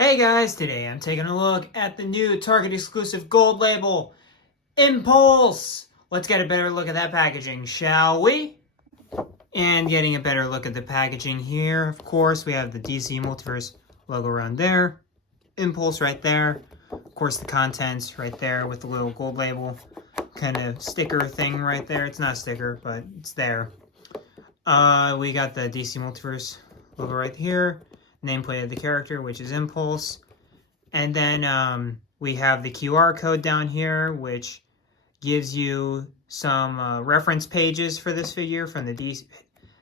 Hey guys, today I'm taking a look at the new Target exclusive gold label, Impulse. Let's get a better look at that packaging, shall we? And getting a better look at the packaging here, of course, we have the DC Multiverse logo around there, Impulse right there, of course the contents right there with the little gold label kind of sticker thing right there. It's not a sticker, but it's there. We got the DC Multiverse logo right here. Nameplate of the character, which is Impulse. And then we have the QR code down here, which gives you some reference pages for this figure from the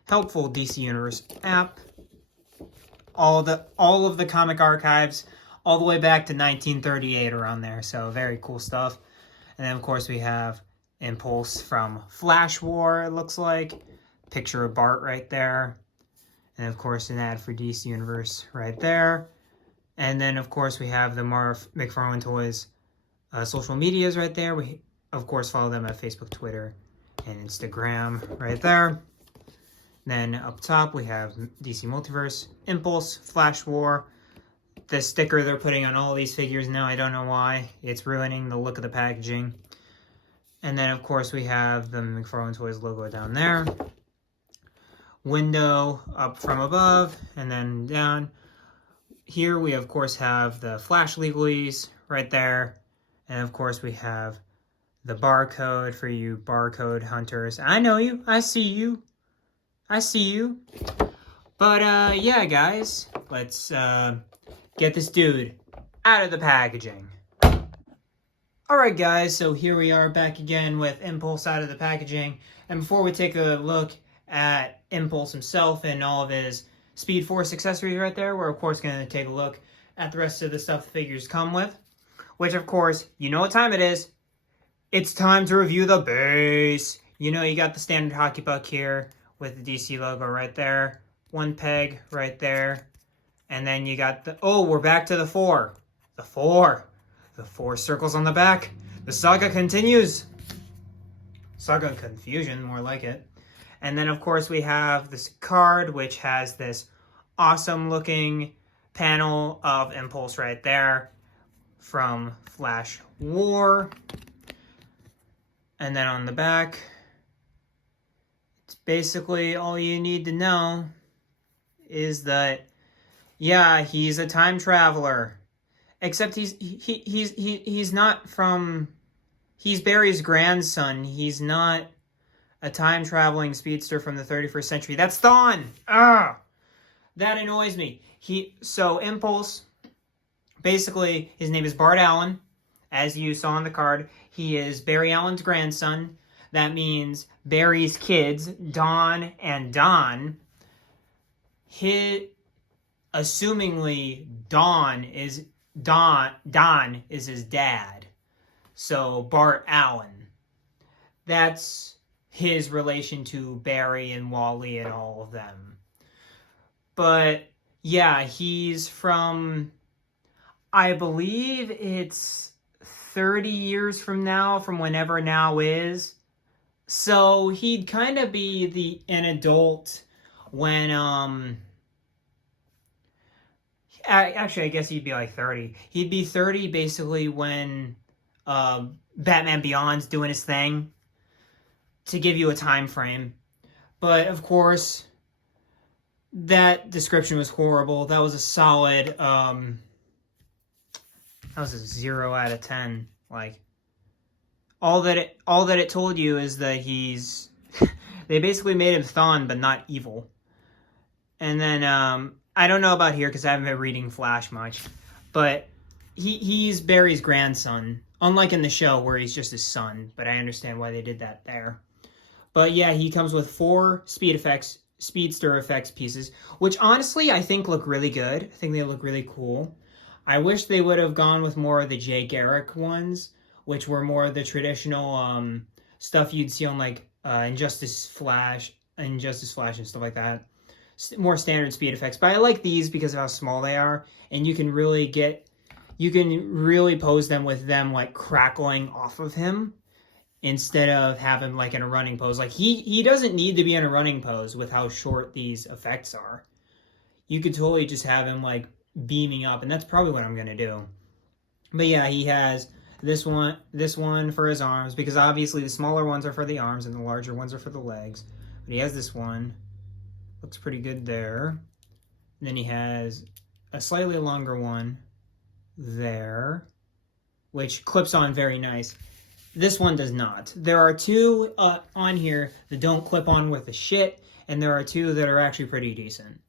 helpful DC Universe app. All of the comic archives, all the way back to 1938 around there. So very cool stuff. And then of course we have Impulse from Flash War, it looks like. Picture of Bart right there. And of course an ad for DC Universe right there. And then of course we have the McFarlane Toys social medias right there. We of course follow them at Facebook, Twitter, and Instagram right there. Then up top we have DC Multiverse, Impulse, Flash War. The sticker they're putting on all these figures now, I don't know why. It's ruining the look of the packaging. And then of course we have the McFarlane Toys logo down there. Window up from above and then down. Here we of course have the flash legalese right there. And of course we have the barcode for you barcode hunters. I know you. I see you. I see you. But yeah guys, let's get this dude out of the packaging. Alright guys, so here we are back again with Impulse out of the packaging. And before we take a look at Impulse himself and all of his Speed Force accessories right there, we're of course going to take a look at the rest of the stuff the figures come with, which of course, you know what time it is. It's time to review the base. You know, you got the standard hockey puck here with the DC logo right there, one peg right there, and then you got the, oh, we're back to the four circles on the back. The saga continues. Saga confusion, more like it. And then, of course, we have this card, which has this awesome-looking panel of Impulse right there from Flash War. And then on the back, it's basically all you need to know is that, yeah, he's a time traveler. Except he's not from... He's Barry's grandson. He's not a time-traveling speedster from the 31st century. That's Thawne! Ah! That annoys me. So Impulse, basically, his name is Bart Allen, as you saw on the card. He is Barry Allen's grandson. That means Barry's kids, Dawn and Don. Assumingly, Don is his dad. So Bart Allen. That's his relation to Barry and Wally and all of them. But yeah, he's from, I believe it's 30 years from now, from whenever now is. So he'd kind of be an adult when, actually I guess he'd be like 30. He'd be 30 basically when Batman Beyond's doing his thing, to give you a time frame. But of course, that description was horrible. That was a solid that was a 0 out of 10. Like, all that it told you is that he's they basically made him Thawne but not evil. And then I don't know about here because I haven't been reading Flash much, but he's Barry's grandson, unlike in the show where he's just his son, but I understand why they did that there. But yeah, he comes with 4 speedster effects pieces, which honestly I think look really good. I think they look really cool. I wish they would have gone with more of the Jay Garrick ones, which were more of the traditional stuff you'd see on like Injustice Flash and stuff like that. More standard speed effects. But I like these because of how small they are, and you can really pose them with them like crackling off of him, instead of have him like in a running pose. Like he doesn't need to be in a running pose with how short these effects are. You could totally just have him like beaming up, and that's probably what I'm going to do. But yeah, he has this one for his arms, because obviously the smaller ones are for the arms and the larger ones are for the legs. But he has this one. Looks pretty good there. And then he has a slightly longer one there, which clips on very nice. This one does not. There are two on here that don't clip on with the shit, and there are two that are actually pretty decent.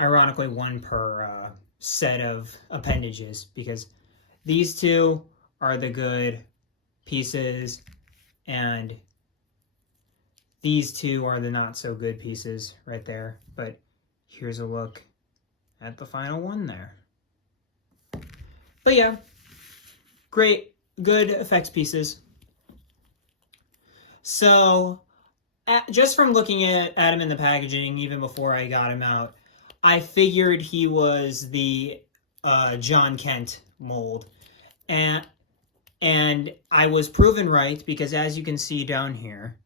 Ironically, one per set of appendages, because these two are the good pieces, and these two are the not so good pieces right there. But here's a look at the final one there. But yeah, great, good effects pieces. So, just from looking at him in the packaging, even before I got him out, I figured he was the John Kent mold. And I was proven right, because as you can see down here,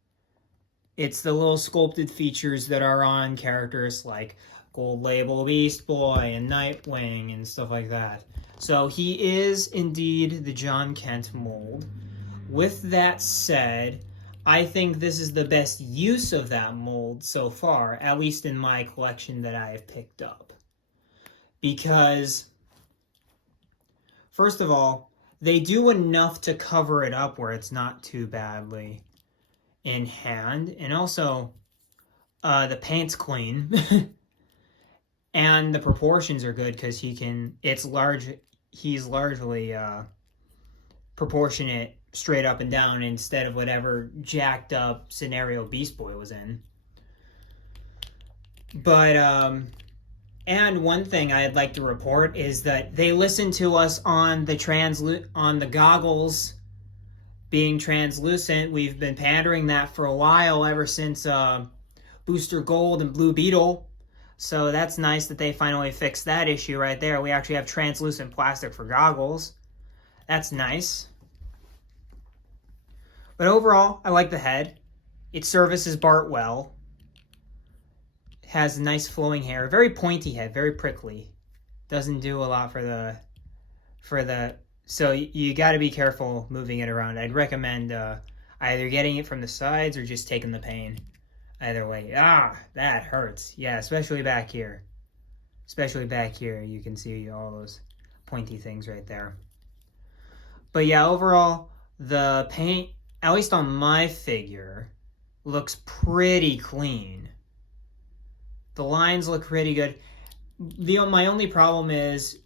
it's the little sculpted features that are on characters like Gold Label Beast Boy and Nightwing and stuff like that. So he is indeed the John Kent mold. With that said, I think this is the best use of that mold so far, at least in my collection that I have picked up. Because, first of all, they do enough to cover it up where it's not too badly in hand. And also, the paint's clean. And the proportions are good, because he's largely proportionate straight up and down, instead of whatever jacked up scenario Beast Boy was in. But and one thing I'd like to report is that they listened to us on the goggles being translucent. We've been pandering that for a while, ever since Booster Gold and Blue Beetle. So that's nice that they finally fixed that issue right there. We actually have translucent plastic for goggles. That's nice. But overall, I like the head. It services Bart well. It has nice flowing hair. Very pointy head, very prickly. Doesn't do a lot for the so you got to be careful moving it around. I'd recommend either getting it from the sides or just taking the pain. Either way. That hurts. Yeah, especially back here. Especially back here, you can see all those pointy things right there. But yeah, overall, the paint, at least on my figure, looks pretty clean. The lines look pretty good. My only problem is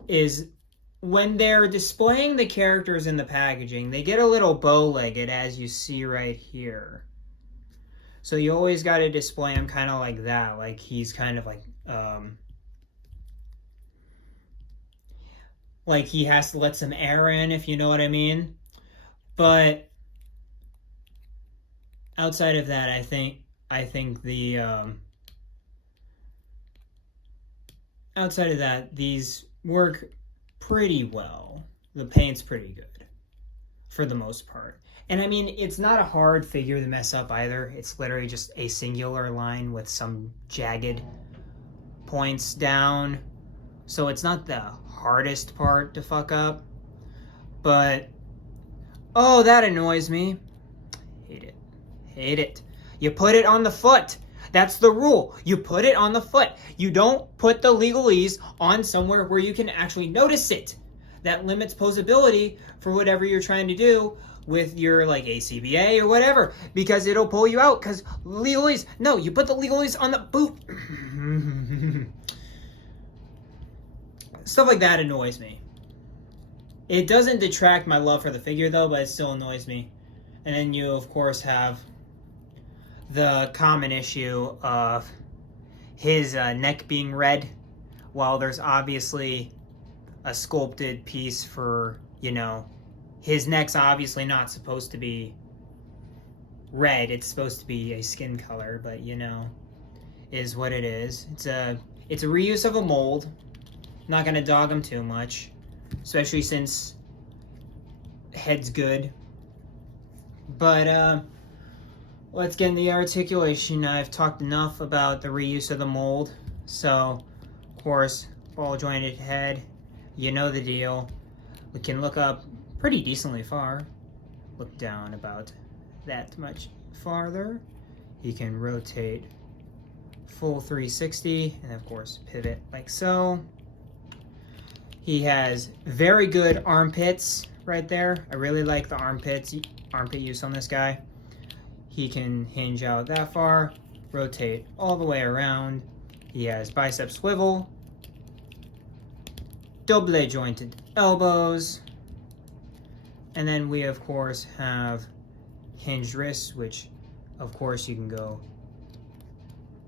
when they're displaying the characters in the packaging, they get a little bow-legged, as you see right here. So you always got to display him kind of like that, like he's kind of like he has to let some air in, if you know what I mean. But outside of that, I think the outside of that, these work pretty well. The paint's pretty good for the most part. And I mean, it's not a hard figure to mess up either. It's literally just a singular line with some jagged points down. So it's not the hardest part to fuck up. But, oh, that annoys me. Hate it. Hate it. You put it on the foot. That's the rule. You put it on the foot. You don't put the legalese on somewhere where you can actually notice it. That limits posability for whatever you're trying to do with your like ACBA or whatever, because it'll pull you out, because legalese. No, you put the legalese on the boot. Stuff like that annoys me. It doesn't detract my love for the figure though, but it still annoys me. And then you of course have the common issue of his neck being red, while there's obviously a sculpted piece for, you know, his neck's obviously not supposed to be red. It's supposed to be a skin color, but you know, is what it is. It's a reuse of a mold. Not gonna dog him too much, especially since head's good. But let's get in the articulation. I've talked enough about the reuse of the mold, so of course ball jointed head. You know the deal. We can look up pretty decently far. Look down about that much farther. He can rotate full 360 and of course pivot like so. He has very good armpits right there. I really like the armpit use on this guy. He can hinge out that far, rotate all the way around. He has bicep swivel, double jointed elbows, and then we of course have hinged wrists, which of course you can go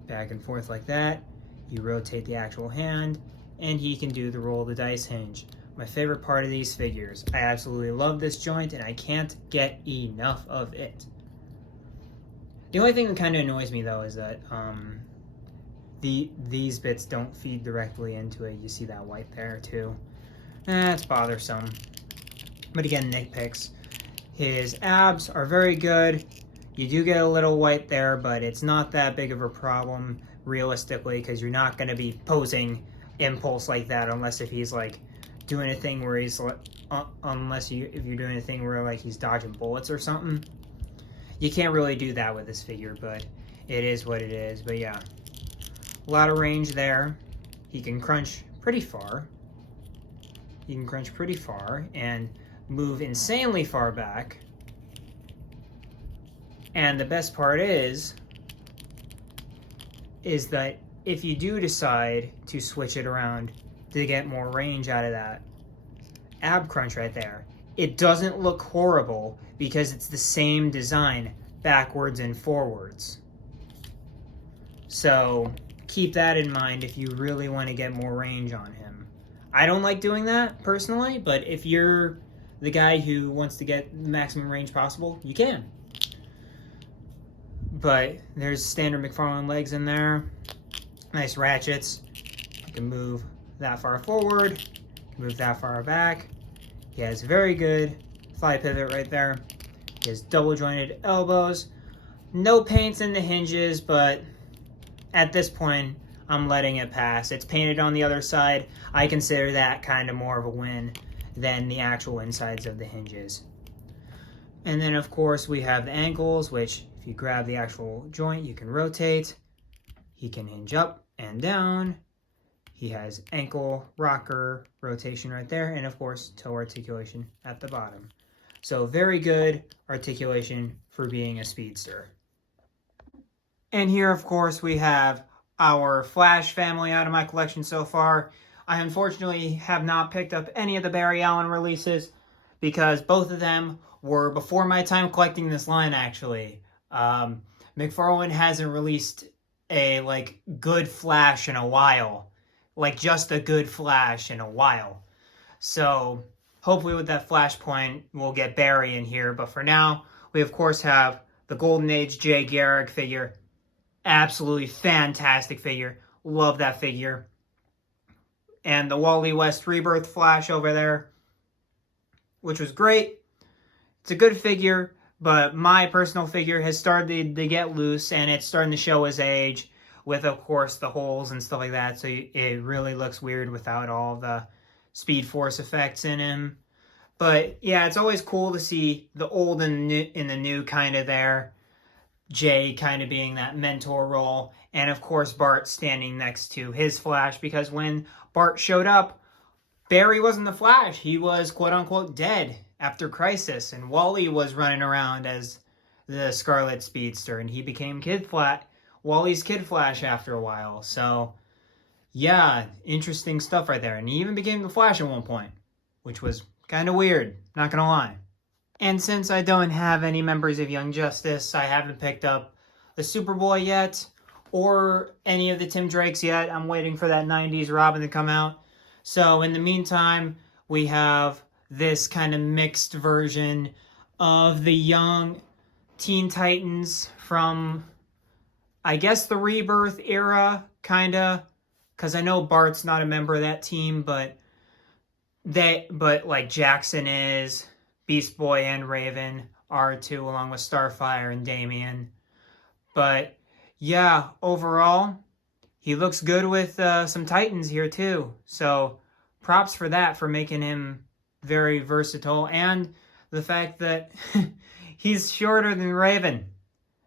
back and forth like that. You rotate the actual hand, and he can do the roll of the dice hinge. My favorite part of these figures. I absolutely love this joint, and I can't get enough of it. The only thing that kind of annoys me though is that these bits don't feed directly into it. You see that white there too. That's bothersome. But again, nitpicks. His abs are very good. You do get a little white there, but it's not that big of a problem realistically, because you're not going to be posing Impulse like that unless if he's like doing a thing where he's if you're doing a thing where like he's dodging bullets or something. You can't really do that with this figure, but it is what it is. But yeah, a lot of range there. He can crunch pretty far. He can crunch pretty far and move insanely far back. And the best part is that if you do decide to switch it around to get more range out of that ab crunch right there, it doesn't look horrible because it's the same design backwards and forwards. So keep that in mind if you really want to get more range on him. I don't like doing that personally, but if you're the guy who wants to get the maximum range possible, you can. But there's standard McFarlane legs in there. Nice ratchets. You can move that far forward, move that far back. He has very good thigh pivot right there. He has double jointed elbows. No paints in the hinges, but at this point, I'm letting it pass. It's painted on the other side. I consider that kind of more of a win than the actual insides of the hinges. And then of course we have the ankles, which if you grab the actual joint, you can rotate. He can hinge up and down. He has ankle rocker rotation right there, and of course toe articulation at the bottom. So very good articulation for being a speedster. And here of course we have our Flash family out of my collection so far. I unfortunately have not picked up any of the Barry Allen releases because both of them were before my time collecting this line actually. McFarlane hasn't released a good Flash in a while. Just a good Flash in a while. So hopefully with that Flashpoint we'll get Barry in here. But for now, we of course have the Golden Age Jay Garrick figure. Absolutely fantastic figure. Love that figure. And the Wally West Rebirth Flash over there, which was great. It's a good figure, but my personal figure has started to get loose, and it's starting to show his age with, of course, the holes and stuff like that. So it really looks weird without all the Speed Force effects in him. But yeah, it's always cool to see the old and the new kind of there. Jay kind of being that mentor role, and of course Bart standing next to his Flash, because when Bart showed up, Barry wasn't the Flash. He was quote-unquote dead after Crisis, and Wally was running around as the Scarlet Speedster, and he became Wally's Kid Flash after a while. So yeah, interesting stuff right there. And he even became the Flash at one point, which was kind of weird, not gonna lie. And since I don't have any members of Young Justice, I haven't picked up the Superboy yet, or any of the Tim Drakes yet. I'm waiting for that 90s Robin to come out. So in the meantime, we have this kind of mixed version of the young Teen Titans from, I guess, the Rebirth era, kinda. Because I know Bart's not a member of that team, but like Jackson is. Beast Boy and Raven are too, along with Starfire and Damian. But yeah, overall, he looks good with some Titans here too. So props for that, for making him very versatile. And the fact that he's shorter than Raven.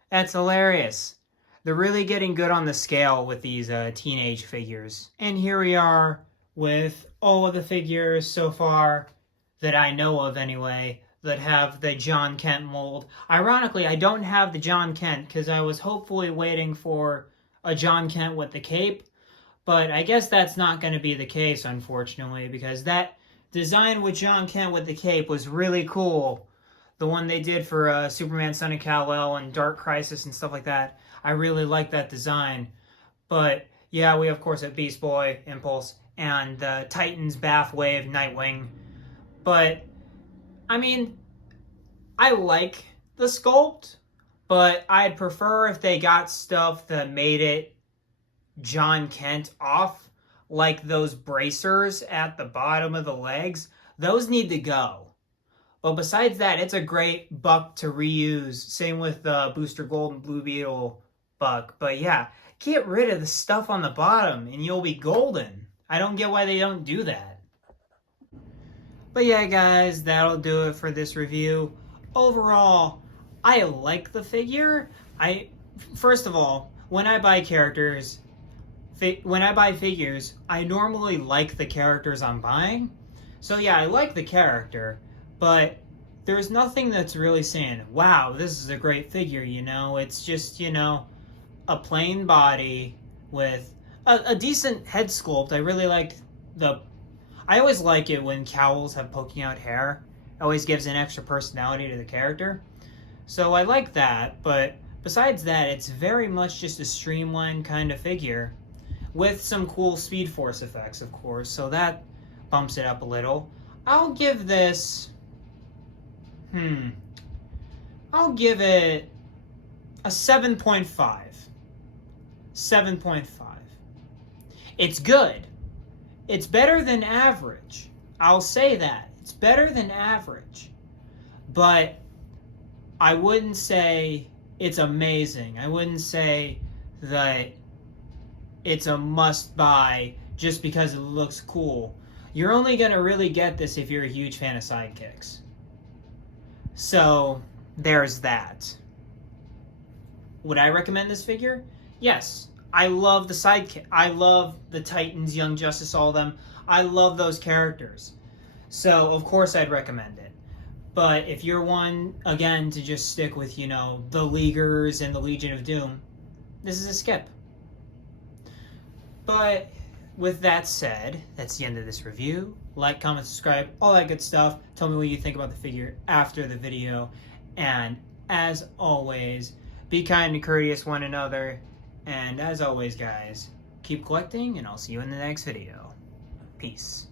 That's hilarious. They're really getting good on the scale with these teenage figures. And here we are with all of the figures so far that I know of anyway that have the John Kent mold. Ironically, I don't have the John Kent because I was hopefully waiting for a John Kent with the cape. But I guess that's not going to be the case, unfortunately, because that design with John Kent with the cape was really cool. The one they did for Superman Son of Kal-El and Dark Crisis and stuff like that. I really like that design. But yeah, we of course have Beast Boy, Impulse, and the Titans, Bathwave, Nightwing. But, I mean, I like the sculpt, but I'd prefer if they got stuff that made it John Kent off, like those bracers at the bottom of the legs. Those need to go. But besides that, it's a great buck to reuse. Same with the Booster Gold and Blue Beetle buck. But yeah, get rid of the stuff on the bottom and you'll be golden. I don't get why they don't do that. But yeah, guys, that'll do it for this review. Overall, I like the figure. First of all, when I buy figures, I normally like the characters I'm buying. So yeah, I like the character, but there's nothing that's really saying, wow, this is a great figure, you know? It's just, you know, a plain body with a decent head sculpt. I really liked I always like it when cowls have poking out hair. It always gives an extra personality to the character. So I like that, but besides that, it's very much just a streamlined kind of figure with some cool Speed Force effects, of course, so that bumps it up a little. I'll give this, I'll give it a 7.5. 7.5. It's good. It's better than average. I'll say that. It's better than average. But I wouldn't say it's amazing. I wouldn't say that it's a must-buy just because it looks cool. You're only going to really get this if you're a huge fan of sidekicks. So, there's that. Would I recommend this figure? Yes. I love the sidekick. I love the Titans, Young Justice, all of them. I love those characters. So, of course, I'd recommend it. But if you're one, again, to just stick with, you know, the Leaguers and the Legion of Doom, this is a skip. But with that said, that's the end of this review. Like, comment, subscribe, all that good stuff. Tell me what you think about the figure after the video. And as always, be kind and courteous one another. And as always, guys, keep collecting, and I'll see you in the next video. Peace.